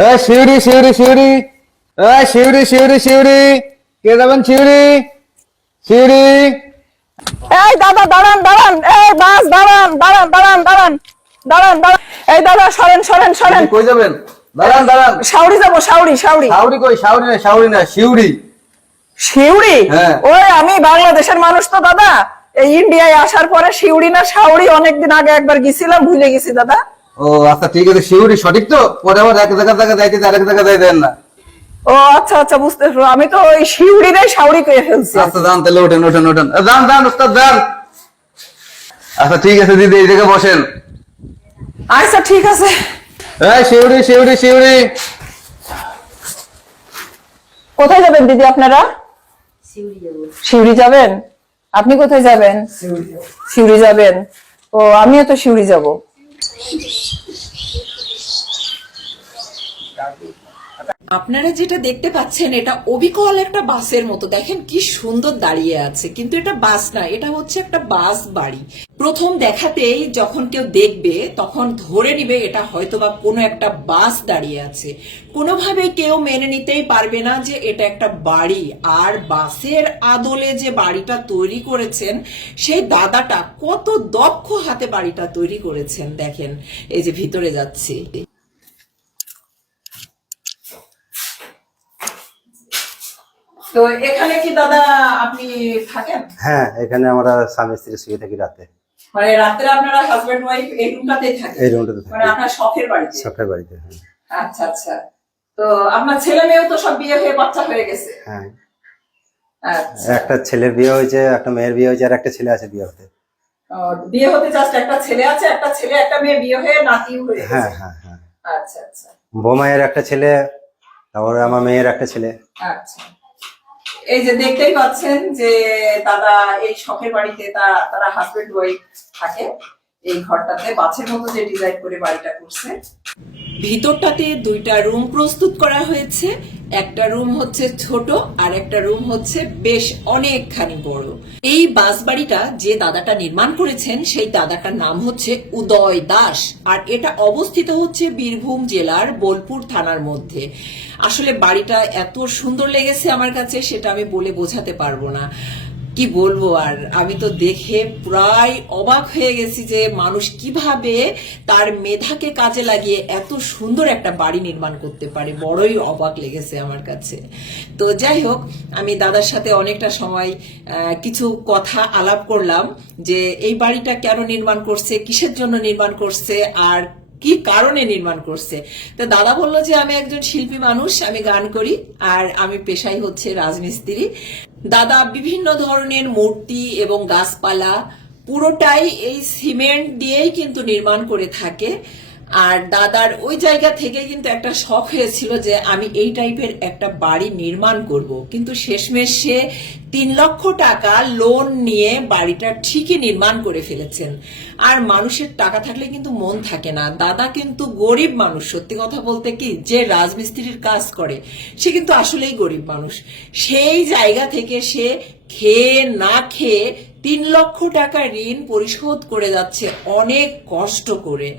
এ শিউরি শিউরি শিউরি এ শিউরি শিউরি শিউরি কে যাবেন শিউরি শিউরি এই দাদা দাঁড়ান দাঁড়ান। এই বাস দাঁড়ান দাঁড়ান দাঁড়ান দাঁড়ান। দাঁড়ান দাঁড়ান। এই দাদা সরেন সরেন সরেন। কই যাবেন? দাঁড়ান দাঁড়ান। সাউরি যাব সাউরি সাউরি শাউরি কই? শাউরি না শাউরি না শিউরি শিউরি হ্যাঁ। ওই আমি বাংলাদেশের মানুষ তো দাদা। এই ইন্ডিয়ায় আসার পরে শিউরি না সাউরি অনেকদিন আগে একবার গেছিলাম ভুলে গেছি দাদা। ও আচ্ছা ঠিক আছে শিউরি সঠিক তো? পরে আবার এক জায়গা জায়গা যাইতে আরেক জায়গা যাই দেন না। ও আচ্ছা আচ্ছা বুঝতে আমি তো ওই শিউরি রে সাউরি করে ফেলছি। আচ্ছা যান তাহলে ওঠেন ওঠেন ওঠেন যান যান উস্তাদ যান। আচ্ছা ঠিক আছে দিদি এই জায়গায় বসেন। আচ্ছা ঠিক আছে। এই শিউরি শিউরি শিউরি কোথায় যাবেন দিদি আপনারা? শিউরি যাবেন? আপনি কোথায় যাবেন? শিউরি যাবেন? ও আমিও তো শিউরি যাব। Görüşürüz. আপনারা যেটা দেখতে পাচ্ছেন, এটা অবিকল একটা বাসের মতো। দেখেন কি সুন্দর দাঁড়িয়ে আছে। কিন্তু এটা বাস না, এটা হচ্ছে একটা বাস বাড়ি। প্রথম দেখাতেই যখন কেউ দেখবে, তখন ধরে নিবে এটা হয়তোবা কোনো একটা বাস দাঁড়িয়ে আছে। কোনোভাবে কেউ মেনে নিতেই পারবে না যে এটা একটা বাড়ি। আর বাসের আদলে যে বাড়িটা তৈরি করেছেন, সেই দাদাটা কত দক্ষ হাতে বাড়িটা তৈরি করেছেন। দেখেন, এই যে ভিতরে যাচ্ছি। তো এখানে কি দাদা আপনি থাকেন? হ্যাঁ এখানে আমরা স্বামী স্ত্রী শুয়ে থাকি রাতে। মানে রাত্রে আপনারা হাজবেন্ড ওয়াইফ এই রুমটাতেই থাকেন? এই রুমটাতে থাকি। মানে আপনার শখের বাড়িতে? শখের বাড়িতে হ্যাঁ। আচ্ছা আচ্ছা। তো আপনার ছেলে মেয়েও তো সব বিয়ে হয়ে বাচ্চা হয়ে গেছে? হ্যাঁ। আচ্ছা। একটা ছেলের বিয়ে হয়েছে একটা মেয়ের বিয়ে হয়েছে আর একটা ছেলে আছে বিয়ে হতে। বিয়ে হতে জাস্ট একটা ছেলে আছে একটা ছেলে একটা মেয়ে বিয়ে হয়ে নাতি হয়ে হ্যাঁ হ্যাঁ হ্যাঁ। আচ্ছা আচ্ছা। বোমাইয়ের একটা ছেলে তারপরে আমার মেয়ের একটা ছেলে। আচ্ছা। এই যে দেখতেই পাচ্ছেন যে তারা এই শখের বাড়িতে তারা তারা হাজবেন্ড ওয়াইফ থাকে এই ঘরটাতে, বাছের মতো যে ডিজাইন করে বাড়িটা করছে। ভিতরটাতে দুইটা রুম প্রস্তুত করা হয়েছে। একটা রুম হচ্ছে ছোট, আর একটা রুম হচ্ছে বেশ অনেকখানি বড়। এই বাস বাড়িটা যে দাদাটা নির্মাণ করেছেন, সেই দাদাটার নাম হচ্ছে উদয় দাস, আর এটা অবস্থিত হচ্ছে বীরভূম জেলার বোলপুর থানার মধ্যে। আসলে বাড়িটা এত সুন্দর লেগেছে আমার কাছে, সেটা আমি বলে বোঝাতে পারব না। কি বলব? আর আমি তো দেখে প্রায় অবাক হয়ে গেছি যে মানুষ কীভাবে তার মেধাকে কাজে লাগিয়ে এত সুন্দর একটা বাড়ি নির্মাণ করতে পারে। বড়ই অবাক লেগেছে আমার কাছে। তো যাই হোক, আমি দাদার সাথে অনেকটা সময় কিছু কথা আলাপ করলাম যে এই বাড়িটা কেন নির্মাণ করছে, কিসের জন্য নির্মাণ করছে, আর কি কারণে নির্মাণ করছে? তো দাদা বলল যে, আমি একজন শিল্পী মানুষ, আমি গান করি, আর আমি পেশাই হচ্ছে রাজমিস্ত্রি। দাদা বিভিন্ন ধরনের মূর্তি এবং গাছপালা পুরোটাই এই সিমেন্ট দিয়েই কিন্তু নির্মাণ করে থাকে। আর দাদার ওই জায়গা থেকে কিন্তু একটা শখ হয়েছিল যে আমি এই টাইপের একটা বাড়ি নির্মাণ করব। কিন্তু শেষমেশ সে তিন লক্ষ টাকা লোন নিয়ে বাড়িটা ঠিকই নির্মাণ করে ফেলেছেন। আর মানুষের টাকা থাকলে কিন্তু মন থাকে না। দাদা কিন্তু গরিব মানুষ। সত্যি কথা বলতে কি, যে রাজমিস্ত্রির কাজ করে, সে কিন্তু আসলেই গরিব মানুষ। সেই জায়গা থেকে সে খেয়ে না খেয়ে তিন লক্ষ টাকা ঋণ পরিশোধ করে যাচ্ছে অনেক কষ্ট করে।